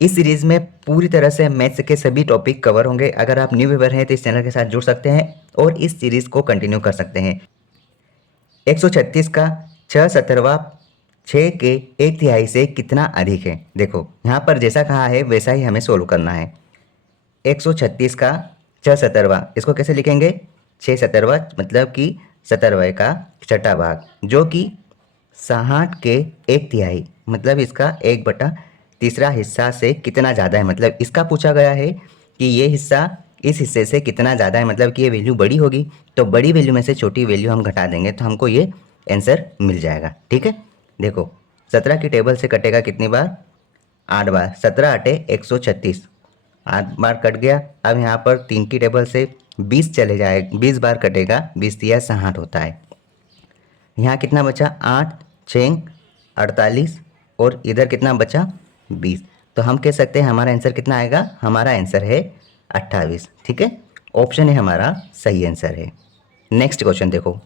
इस सीरीज में पूरी तरह से मैथ्स के सभी टॉपिक कवर होंगे। अगर आप न्यू व्यूअर हैं तो इस चैनल के साथ जुड़ सकते हैं और इस सीरीज को कंटिन्यू कर सकते हैं। 136 का 6/17वां 6 के 1/3 से कितना अधिक है। देखो यहाँ पर जैसा कहा है वैसा ही हमें सोल्व करना है। 136 का 6/17वां, इसको कैसे लिखेंगे? 6/17वां मतलब कि 17वें का छठा भाग, जो कि 60 के 1/3 मतलब इसका 1/3 हिस्सा से कितना ज़्यादा है। मतलब इसका पूछा गया है कि ये हिस्सा इस हिस्से से कितना ज़्यादा है, मतलब कि ये वैल्यू बड़ी होगी तो बड़ी वैल्यू में से छोटी वैल्यू हम घटा देंगे तो हमको ये आंसर मिल जाएगा। ठीक है, देखो 17 की टेबल से कटेगा कितनी बार? 8 बार। 17 अटे 136, 8 बार कट गया। अब यहाँ पर 3 की टेबल से 20 चले जाए, 20 बार कटेगा, 20 या 60 होता है। यहाँ कितना बचा? 8 6 48 और इधर कितना बचा? 20। तो हम कह सकते हैं हमारा आंसर कितना आएगा? हमारा आंसर है 28। ठीक है, ऑप्शन है हमारा सही आंसर है। नेक्स्ट क्वेश्चन देखो,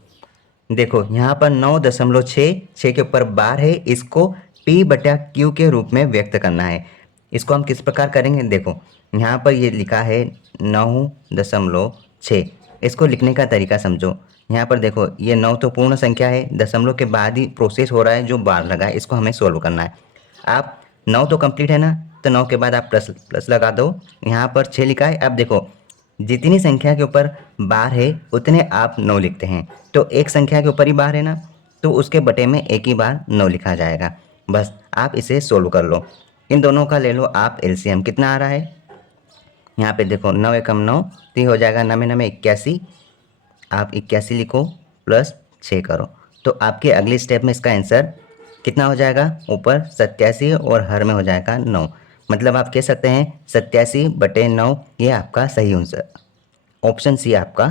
देखो यहाँ पर 9.6 के ऊपर बार है, इसको P/Q के रूप में व्यक्त करना है। इसको हम किस प्रकार करेंगे? देखो यहाँ पर ये लिखा है 9.6, इसको लिखने का तरीका समझो। यहाँ पर देखो ये 9 तो पूर्ण संख्या है, दशमलव के बाद ही प्रोसेस हो रहा है जो बार लगा है, इसको हमें सोल्व करना है। आप 9 तो कंप्लीट है ना, तो 9 के बाद आप प्लस प्लस लगा दो। यहाँ पर 6 लिखा है। अब देखो जितनी संख्या के ऊपर बार है उतने आप 9 लिखते हैं, तो एक संख्या के ऊपर ही बार है ना, तो उसके बटे में एक ही बार 9 लिखा जाएगा। बस आप इसे सोल्व कर लो। इन दोनों का ले लो आप एलसीएम, कितना आ रहा है? यहाँ पे देखो 9 एकम 9, तो ये हो जाएगा 9 9 81। आप 81 लिखो प्लस 6 करो, तो आपके अगली स्टेप में इसका आंसर कितना हो जाएगा? ऊपर 87 और हर में हो जाएगा 9। मतलब आप कह सकते हैं 87/9 ये आपका सही आंसर, ऑप्शन सी आपका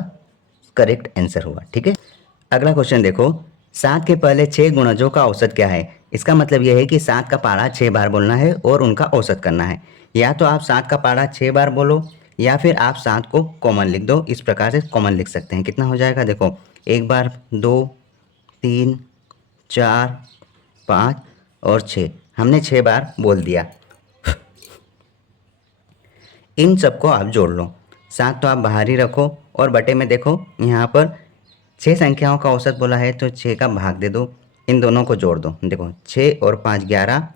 करेक्ट आंसर हुआ। ठीक है, अगला क्वेश्चन देखो, 7 के पहले 6 गुणजों का औसत क्या है? इसका मतलब यह है कि 7 का पारा 6 बार बोलना है और उनका औसत करना है। या तो आप 7 का पारा 6 बार बोलो या फिर आप 7 को कॉमन लिख दो। इस प्रकार से कॉमन लिख सकते हैं। कितना हो जाएगा? देखो एक बार 2 3 4 5 और 6, हमने 6 बार बोल दिया। इन सबको आप जोड़ लो। 7 तो आप बाहर ही रखो और बटे में देखो यहाँ पर 6 संख्याओं का औसत बोला है तो 6 का भाग दे दो, इन दोनों को जोड़ दो। देखो 6 और 5 11,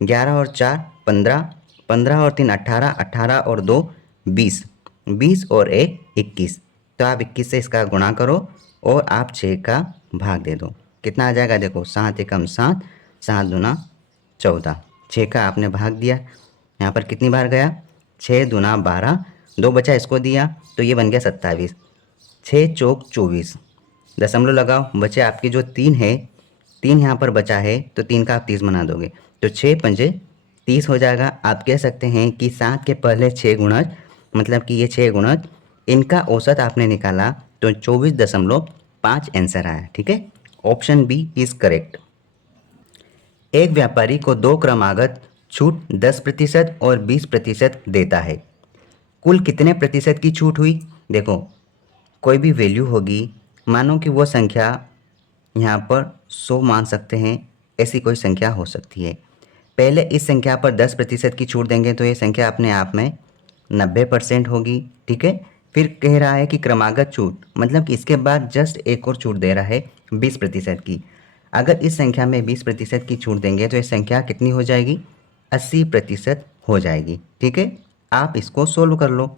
11 और 4 15, 15 और 3 18, 18 और 2 20, 20 और 1 21। तो आप 21 से इसका गुणा करो और आप 6 का भाग दे दो। कितना आ जाएगा? देखो 7 एकम 7, 7 दूना 14, 6 का आपने भाग दिया। यहाँ पर कितनी बार गया? 6 दूना 12, 2 बचा इसको दिया तो ये बन गया 27, 6 चौक 24, दशमलव लगाओ, बचे आपकी जो 3 है, 3 यहाँ पर बचा है तो 3 का आप 30 बना दोगे तो 6 पंजे 30 हो जाएगा। आप कह सकते हैं कि 7 के पहले 6 गुणज मतलब कि ये 6 गुणज, इनका औसत आपने निकाला तो 24.5 आंसर आया। ठीक है, ऑप्शन बी इज करेक्ट। एक व्यापारी को 2 क्रमागत छूट 10% और 20% देता है, कुल कितने प्रतिशत की छूट हुई? देखो कोई भी वैल्यू होगी, मानो कि वो संख्या यहाँ पर 100 मान सकते हैं, ऐसी कोई संख्या हो सकती है। पहले इस संख्या पर 10% की छूट देंगे तो ये संख्या अपने आप में 90% होगी। ठीक है, फिर कह रहा है कि क्रमागत छूट मतलब कि इसके बाद जस्ट एक और छूट दे रहा है 20% की। अगर इस संख्या में 20% की छूट देंगे तो ये संख्या कितनी हो जाएगी? 80% हो जाएगी। ठीक है, आप इसको सोल्व कर लो।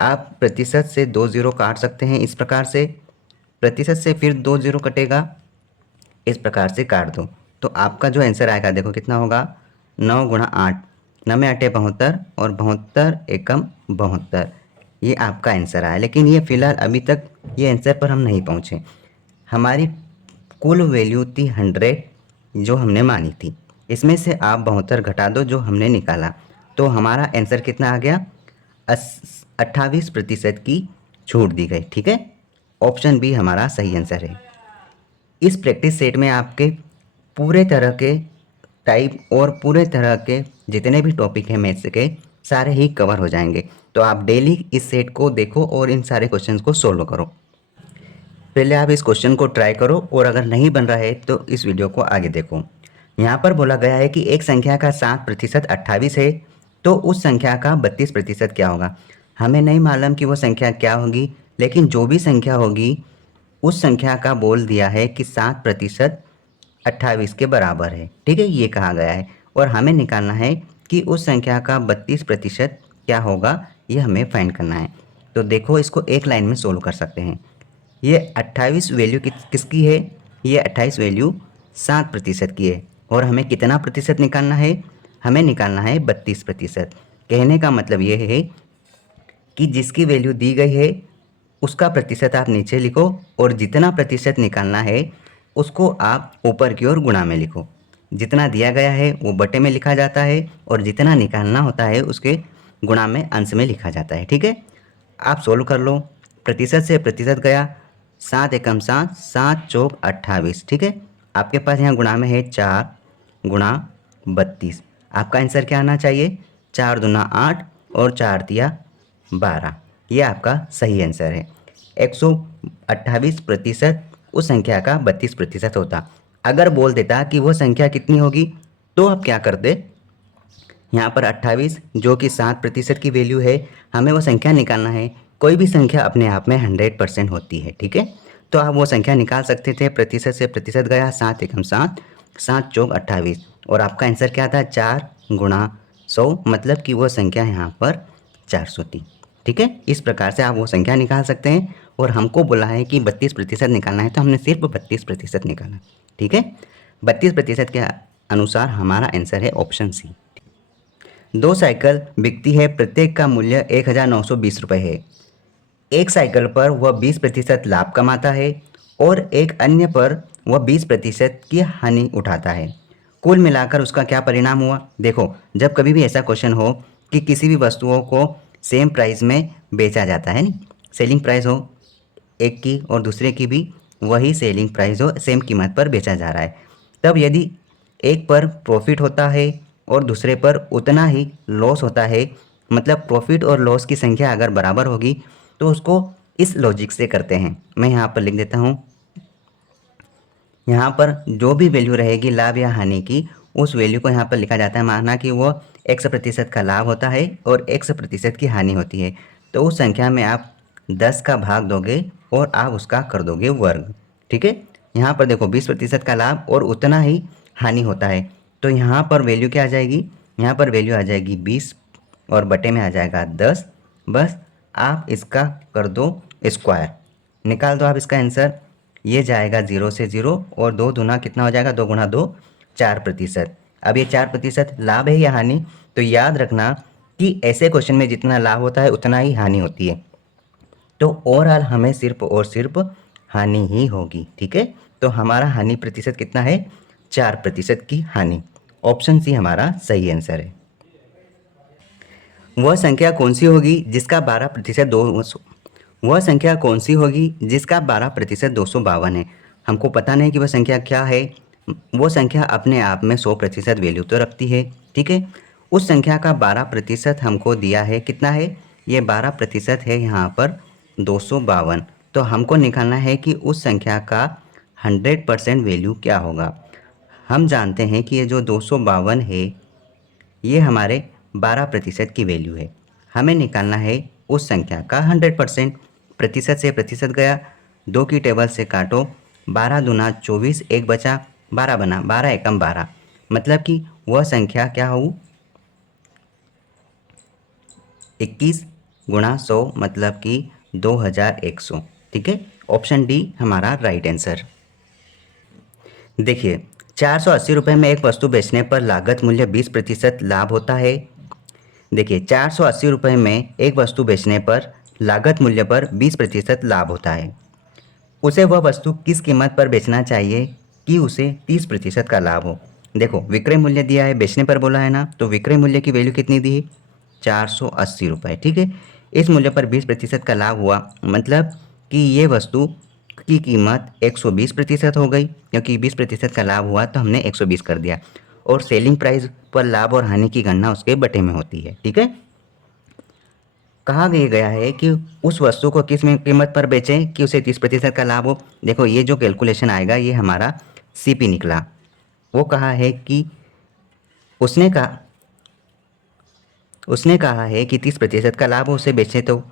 आप प्रतिशत से 2 जीरो काट सकते हैं इस प्रकार से, प्रतिशत से फिर 2 जीरो कटेगा, इस प्रकार से काट दो तो आपका जो आंसर आएगा देखो कितना होगा? 9 गुणा 8, 9 में 8 72 और 72 एकम 72, ये आपका आंसर आया। लेकिन ये फिलहाल अभी तक ये आंसर पर हम नहीं पहुँचे। हमारी कुल वैल्यू थी 100 जो हमने मानी थी, इसमें से आप 72 घटा दो जो हमने निकाला, तो हमारा आंसर कितना आ गया? 28% की छूट दी गई। ठीक है, ऑप्शन बी हमारा सही आंसर है। इस प्रैक्टिस सेट में आपके पूरे तरह के टाइप और पूरे तरह के जितने भी टॉपिक हैं मैथ्स के सारे ही कवर हो जाएंगे। तो आप डेली इस सेट को देखो और इन सारे क्वेश्चंस को सोल्व करो। पहले आप इस क्वेश्चन को ट्राई करो और अगर नहीं बन रहा है तो इस वीडियो को आगे देखो। यहाँ पर बोला गया है कि एक संख्या का 7% 28 है तो उस संख्या का 32% क्या होगा। हमें नहीं मालूम कि वो संख्या क्या होगी, लेकिन जो भी संख्या होगी उस संख्या का बोल दिया है कि 7% 28 के बराबर है। ठीक है, ये कहा गया है और हमें निकालना है कि उस संख्या का 32% क्या होगा, ये हमें फाइंड करना है। तो देखो, इसको एक लाइन में सोल्व कर सकते हैं। ये 28 वैल्यू किसकी है, ये 28 वैल्यू 7% की है और हमें कितना प्रतिशत निकालना है, हमें निकालना है 32%। कहने का मतलब ये है कि जिसकी वैल्यू दी गई है उसका प्रतिशत आप नीचे लिखो और जितना प्रतिशत निकालना है उसको आप ऊपर की ओर गुणा में लिखो। जितना दिया गया है वो बटे में लिखा जाता है और जितना निकालना होता है उसके गुणा में अंश में लिखा जाता है। ठीक है, आप सोल्व कर लो। प्रतिशत से प्रतिशत गया, 7 एकम 7, 7 चौक 28। ठीक है, आपके पास यहाँ गुणा में है 4 गुणा 32। आपका आंसर क्या आना चाहिए, 4 दूना 8 और 4 तिया 12। ये आपका सही आंसर है। 128% उस संख्या का 32% होता। अगर बोल देता कि वो संख्या कितनी होगी तो आप क्या करते, यहाँ पर 28 जो कि 7% की वैल्यू है, हमें वो संख्या निकालना है। कोई भी संख्या अपने आप में 100% होती है। ठीक है, तो आप वो संख्या निकाल सकते थे। प्रतिशत से प्रतिशत गया, 7 एकम 7, 7 चौक 28 और आपका आंसर क्या था, 4 गुणा 100, मतलब कि वो संख्या यहाँ पर 400 थी। ठीक है, इस प्रकार से आप वो संख्या निकाल सकते हैं और हमको बोला है कि 32% निकालना है तो हमने सिर्फ 32% निकाला। ठीक है, 32% के अनुसार हमारा आंसर है ऑप्शन सी। 2 साइकिल बिकती है, प्रत्येक का मूल्य 1920 रुपये है। एक साइकिल पर वह 20% लाभ कमाता है और एक अन्य पर वह 20% की हानि उठाता है। कुल मिलाकर उसका क्या परिणाम हुआ। देखो, जब कभी भी ऐसा क्वेश्चन हो कि किसी भी वस्तुओं को सेम प्राइस में बेचा जाता है, नहीं सेलिंग प्राइस हो एक की और दूसरे की भी वही सेलिंग प्राइस हो, सेम कीमत पर बेचा जा रहा है, तब यदि एक पर प्रॉफिट होता है और दूसरे पर उतना ही लॉस होता है, मतलब प्रॉफिट और लॉस की संख्या अगर बराबर होगी तो उसको इस लॉजिक से करते हैं। मैं यहाँ पर लिख देता हूँ, यहाँ पर जो भी वैल्यू रहेगी लाभ या हानि की, उस वैल्यू को यहाँ पर लिखा जाता है। माना कि वो 100% का लाभ होता है और 100% की हानि होती है, तो उस संख्या में आप 10 का भाग दोगे और आप उसका कर दोगे वर्ग। ठीक है, यहाँ पर देखो 20% का लाभ और उतना ही हानि होता है, तो यहाँ पर वैल्यू क्या आ जाएगी, यहाँ पर वैल्यू आ जाएगी 20 और बटे में आ जाएगा 10। बस आप इसका कर दो स्क्वायर, निकाल दो आप इसका आंसर। ये जाएगा 0 से 0 और 2 दूना कितना हो जाएगा, 2 गुना 2 4%। अब ये 4% लाभ है या हानि, तो याद रखना कि ऐसे क्वेश्चन में जितना लाभ होता है उतना ही हानि होती है, तो ओवरऑल हमें सिर्फ और सिर्फ हानि ही होगी। ठीक है, तो हमारा हानि प्रतिशत कितना है, 4% की हानि। ऑप्शन सी हमारा सही आंसर है। वह संख्या कौन सी होगी जिसका 12% 200, वह संख्या कौन सी होगी जिसका 12% 252 है। हमको पता नहीं कि वह संख्या क्या है। वो संख्या अपने आप में 100% वैल्यू तो रखती है। ठीक है, उस संख्या का 12% हमको दिया है, कितना है, ये 12% है यहाँ पर 252। तो हमको निकालना है कि उस संख्या का 100% वैल्यू क्या होगा। हम जानते हैं कि ये जो 252 है ये हमारे 12% की वैल्यू है। हमें निकालना है उस संख्या का 100%। प्रतिशत से प्रतिशत गया, 2 की टेबल से काटो, 12 दूना 24, एक बचा 12 बना, 12 एकम 12, मतलब कि वह संख्या क्या हो, 21 गुणा 100, मतलब कि 2100। ठीक है, ऑप्शन डी हमारा राइट आंसर। देखिए, 480 रुपये में एक वस्तु बेचने पर लागत मूल्य 20% लाभ होता है। देखिए, 480 रुपये में एक वस्तु बेचने पर लागत मूल्य पर 20% लाभ होता है। उसे वह वस्तु किस कीमत पर बेचना चाहिए कि उसे 30% का लाभ हो। देखो, विक्रय मूल्य दिया है, बेचने पर बोला है ना, तो विक्रय मूल्य की वैल्यू कितनी दी है, 480 रुपये। ठीक है, इस मूल्य पर 20% का लाभ हुआ, मतलब कि ये वस्तु की कीमत 120% हो गई, क्योंकि 20% का लाभ हुआ तो हमने 120 कर दिया। और सेलिंग प्राइस पर लाभ और हानि की गणना उसके बटे में होती है। ठीक है, कहा गया है कि उस वस्तु को किस कीमत पर बेचें कि उसे 30% का लाभ हो। देखो, ये जो कैलकुलेशन आएगा ये हमारा सीपी निकला। वो कहा है कि उसने कहा उसने कहा है कि 30% का लाभ उसे बेचे तो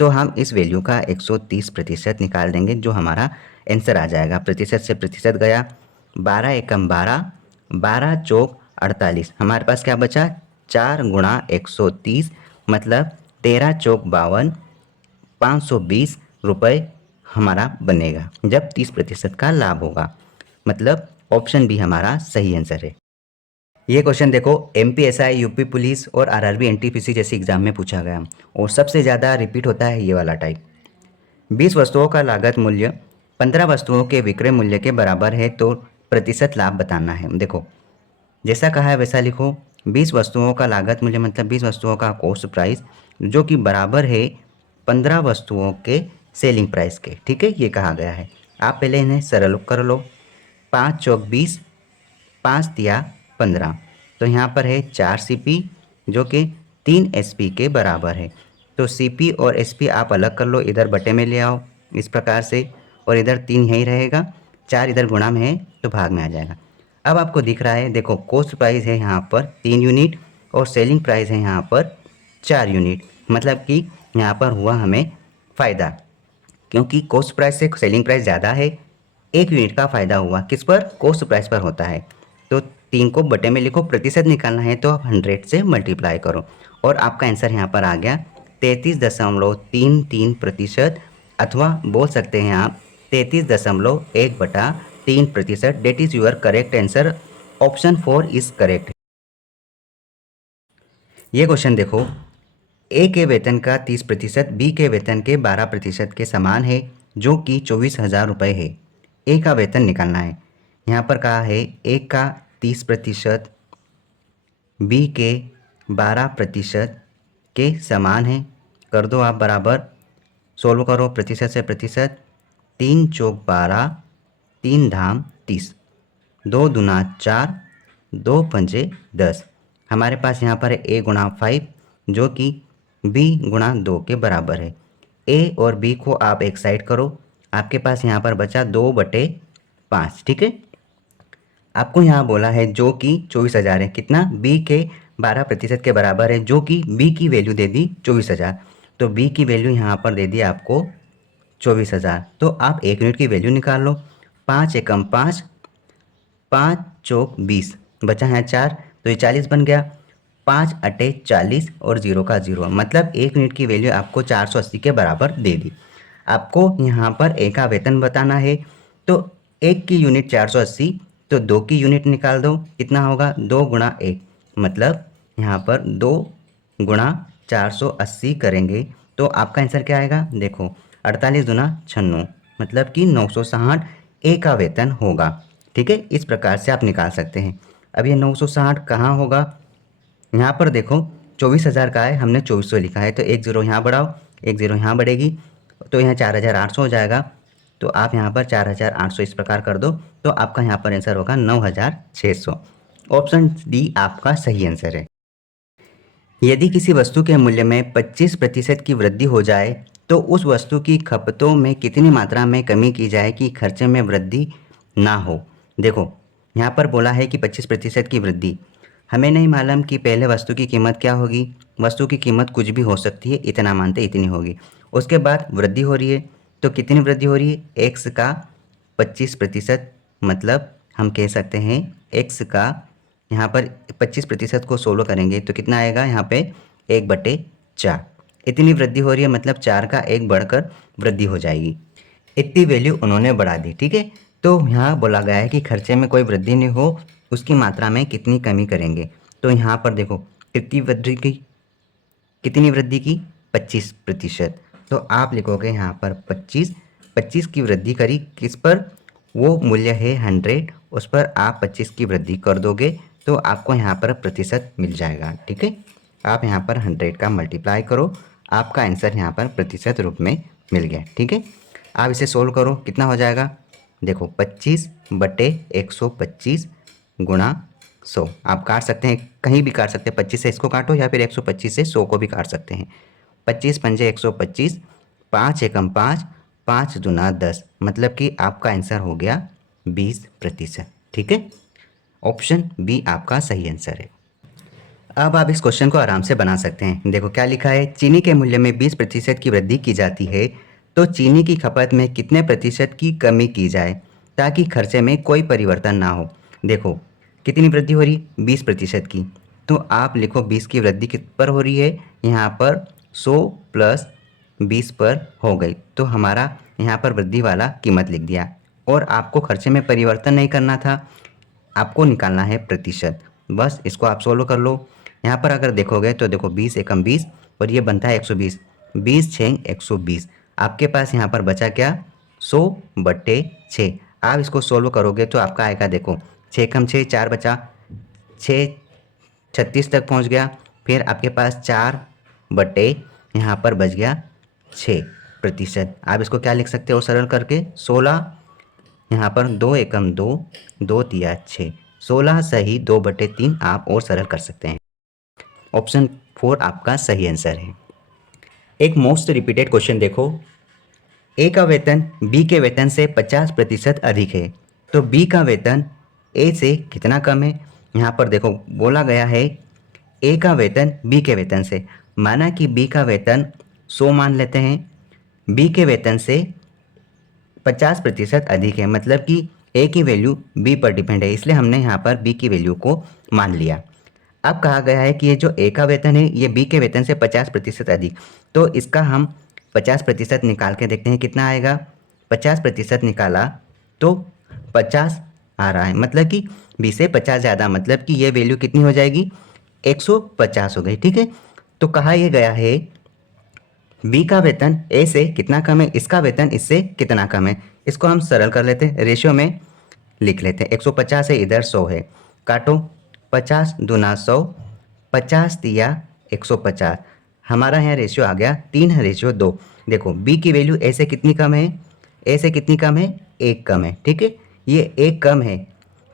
हम इस वैल्यू का 130% निकाल देंगे, जो हमारा आंसर आ जाएगा। प्रतिशत से प्रतिशत गया, 12 एकम 12, 12 चौक 48, हमारे पास क्या बचा 4 गुणा 130, मतलब 13 चौक 52, 520 रुपये हमारा बनेगा जब 30% का लाभ होगा। मतलब ऑप्शन बी हमारा सही आंसर है। ये क्वेश्चन देखो, एमपीएसआई, यूपी पुलिस और आरआरबी एनटीपीसी जैसे एग्जाम में पूछा गया और सबसे ज़्यादा रिपीट होता है ये वाला टाइप। 20 वस्तुओं का लागत मूल्य 15 वस्तुओं के विक्रय मूल्य के बराबर है तो प्रतिशत लाभ बताना है। देखो जैसा कहा है वैसा लिखो। 20 वस्तुओं का लागत मूल्य मतलब 20 वस्तुओं का कॉस्ट प्राइस जो कि बराबर है 15 वस्तुओं के सेलिंग प्राइस के। ठीक है, ये कहा गया है। आप पहले इन्हें सरल कर लो। 5 चौक 20, 5 तिया 15, तो यहाँ पर है 4 सीपी जो कि 3 एसपी के बराबर है। तो सीपी और एसपी आप अलग कर लो, इधर बटे में ले आओ इस प्रकार से, और इधर 3 यहीं रहेगा, 4 इधर गुणा में है तो भाग में आ जाएगा। अब आपको दिख रहा है, देखो कॉस्ट प्राइस है यहाँ पर 3 यूनिट और सेलिंग प्राइस है यहाँ पर 4 यूनिट, मतलब कि यहाँ पर हुआ हमें फ़ायदा, क्योंकि कॉस्ट प्राइस से सेलिंग प्राइस ज़्यादा है। 1 यूनिट का फ़ायदा हुआ किस पर, कॉस्ट प्राइस पर होता है। तो 3 को बटे में लिखो, प्रतिशत निकालना है तो आप 100 से मल्टीप्लाई करो और आपका आंसर यहाँ पर आ गया 33.33%, अथवा बोल सकते हैं आप 33.1/3%। That is your correct answer. Option 4 is correct. ये क्वेश्चन देखो, ए के वेतन का 30% बी के वेतन के 12% के समान है जो कि 24,000 रुपये है। ए का वेतन निकालना है। यहाँ पर कहा है ए का 30% बी के 12% के समान है। कर दो आप बराबर, सोल्व करो प्रतिशत से प्रतिशत। 3 चौक 12, 3 धाम 30, 2 दूना 4, 2 पंजे 10, हमारे पास यहाँ पर है ए गुणा 5 जो कि बी गुणा 2 के बराबर है। ए और बी को आप एक साइड करो, आपके पास यहाँ पर बचा 2/5। ठीक है, आपको यहाँ बोला है जो कि 24,000 है, कितना, बी के 12% के बराबर है, जो कि बी की वैल्यू दे दी 24,000, तो बी की वैल्यू यहाँ पर दे दी आपको 24,000। तो आप 1 यूनिट की वैल्यू निकाल लो। 5 एकम 5, 5 चौक 20, बचा है 4, तो ये 40 बन गया। 5 अटे 40 और 0 का 0, मतलब 1 यूनिट की वैल्यू आपको 480 के बराबर दे दी। आपको यहाँ पर ए का वेतन बताना है, तो 1 की यूनिट 480, तो 2 की यूनिट निकाल दो, कितना होगा 2 गुणा 1, मतलब यहाँ पर 2 गुणा 480 करेंगे तो आपका आंसर क्या आएगा, देखो 48 दूना 96, मतलब कि 960 ए का वेतन होगा। ठीक है, इस प्रकार से आप निकाल सकते हैं। अब ये 960 कहाँ होगा, यहाँ पर देखो 24,000 का है, हमने 2400 लिखा है, तो 1 ज़ीरो यहाँ बढ़ाओ, 1 ज़ीरो यहाँ बढ़ेगी, तो यहाँ 4,800 हो जाएगा। तो आप यहाँ पर 4,800 इस प्रकार कर दो, तो आपका यहाँ पर आंसर होगा 9,600। ऑप्शन डी आपका सही आंसर है। यदि किसी वस्तु के मूल्य में 25% की वृद्धि हो जाए तो उस वस्तु की खपतों में कितनी मात्रा में कमी की जाए कि खर्चे में वृद्धि ना हो। देखो यहाँ पर बोला है कि 25% की वृद्धि, हमें नहीं मालूम कि पहले वस्तु की कीमत क्या होगी। वस्तु की कीमत कुछ भी हो सकती है, इतना मानते इतनी होगी। उसके बाद वृद्धि हो रही है, तो कितनी वृद्धि हो रही है, एक्स का 25%, मतलब हम कह सकते हैं एक्स का यहाँ पर 25% को 16 करेंगे तो कितना आएगा, यहाँ पे 1/4। इतनी वृद्धि हो रही है, मतलब 4 का 1 बढ़कर वृद्धि हो जाएगी। इतनी वैल्यू उन्होंने बढ़ा दी। ठीक है, तो यहाँ बोला गया है कि खर्चे में कोई वृद्धि नहीं हो, उसकी मात्रा में कितनी कमी करेंगे। तो यहाँ पर देखो कितनी वृद्धि की, कितनी वृद्धि की, 25%। तो आप लिखोगे यहाँ पर 25 की वृद्धि करी किस पर, वो मूल्य है 100, उस पर आप 25 की वृद्धि कर दोगे तो आपको यहाँ पर प्रतिशत मिल जाएगा। ठीक है, आप यहाँ पर 100 का मल्टीप्लाई करो, आपका आंसर यहाँ पर प्रतिशत रूप में मिल गया। ठीक है, आप इसे सोल्व करो, कितना हो जाएगा, देखो 25/125 गुणा 100, आप काट सकते हैं, कहीं भी काट सकते हैं, 25 से इसको काटो या फिर 125 से 100 को भी काट सकते हैं। 25 पंजे 125, 5 एकम 5, 5 दूना 10, मतलब कि आपका आंसर हो गया 20%। ठीक है, ऑप्शन बी आपका सही आंसर है। अब आप इस क्वेश्चन को आराम से बना सकते हैं। देखो क्या लिखा है, चीनी के मूल्य में 20% की वृद्धि की जाती है तो चीनी की खपत में कितने प्रतिशत की कमी की जाए ताकि खर्चे में कोई परिवर्तन ना हो। देखो कितनी वृद्धि हो रही, 20% की, तो आप लिखो 20 की वृद्धि किस पर हो रही है, यहाँ पर 100 प्लस 20 पर हो गई, तो हमारा यहाँ पर वृद्धि वाला कीमत लिख दिया। और आपको खर्चे में परिवर्तन नहीं करना था, आपको निकालना है प्रतिशत। बस इसको आप सोल्व कर लो। यहाँ पर अगर देखोगे तो देखो 20 एकम 20 और ये बनता है 120, 20 छः 120। आपके पास यहाँ पर बचा क्या, 100/6। आप इसको सोल्व करोगे तो आपका आएगा, देखो 6 एकम 6 4 बचा, 6 36 तक पहुँच गया। फिर आपके पास 4/, यहाँ पर बच गया 6%। आप इसको क्या लिख सकते हो सरल करके, 16, यहाँ पर 2 एकम 2, 2 तिया 6, 16 सही 2/3 आप और सरल कर सकते हैं। ऑप्शन 4 आपका सही आंसर है। एक मोस्ट रिपीटेड क्वेश्चन देखो, ए का वेतन बी के वेतन से 50% अधिक है तो बी का वेतन ए से कितना कम है। यहाँ पर देखो बोला गया है ए का वेतन बी के वेतन से, माना कि बी का वेतन 100 मान लेते हैं, बी के वेतन से 50% अधिक है, मतलब कि ए की वैल्यू बी पर डिपेंड है, इसलिए हमने यहाँ पर बी की वैल्यू को मान लिया। अब कहा गया है कि ये जो ए का वेतन है ये बी के वेतन से 50% अधिक, तो इसका हम 50% निकाल के देखते हैं कितना आएगा। 50% निकाला तो 50 आ रहा है, मतलब कि बी से 50 ज़्यादा, मतलब कि ये वैल्यू कितनी हो जाएगी, 150 हो गई। ठीक है, तो कहा यह गया है बी का वेतन ए से कितना कम है, इसका वेतन इससे कितना कम है। इसको हम सरल कर लेते हैं, रेशियो में लिख लेते हैं। 150 है, इधर 100 है, काटो, 50 दूना 100, 50 तिया 150, हमारा यहाँ रेशियो आ गया 3:2। देखो बी की वैल्यू ए से कितनी कम है, ए से कितनी कम है, 1 कम है। ठीक है, ये 1 कम है,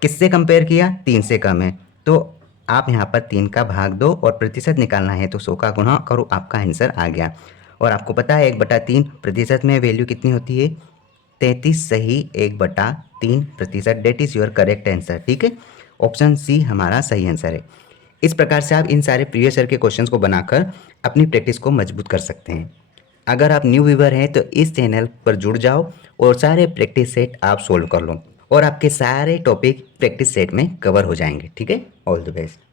किससे कंपेयर किया, 3 से कम है, तो आप यहाँ पर 3 का भाग दो और प्रतिशत निकालना है तो 100 का गुणा करो, आपका आंसर आ गया। और आपको पता है 1/3 प्रतिशत में वैल्यू कितनी होती है, 33 सही 1/3%, that is your correct answer. ठीक है, ऑप्शन सी हमारा सही आंसर है। इस प्रकार से आप इन सारे प्रीवियस ईयर के क्वेश्चंस को बनाकर अपनी प्रैक्टिस को मजबूत कर सकते हैं। अगर आप न्यू व्यूवर हैं तो इस चैनल पर जुड़ जाओ और सारे प्रैक्टिस सेट आप सोल्व कर लो और आपके सारे टॉपिक प्रैक्टिस सेट में कवर हो जाएंगे। ठीक है, ऑल द बेस्ट।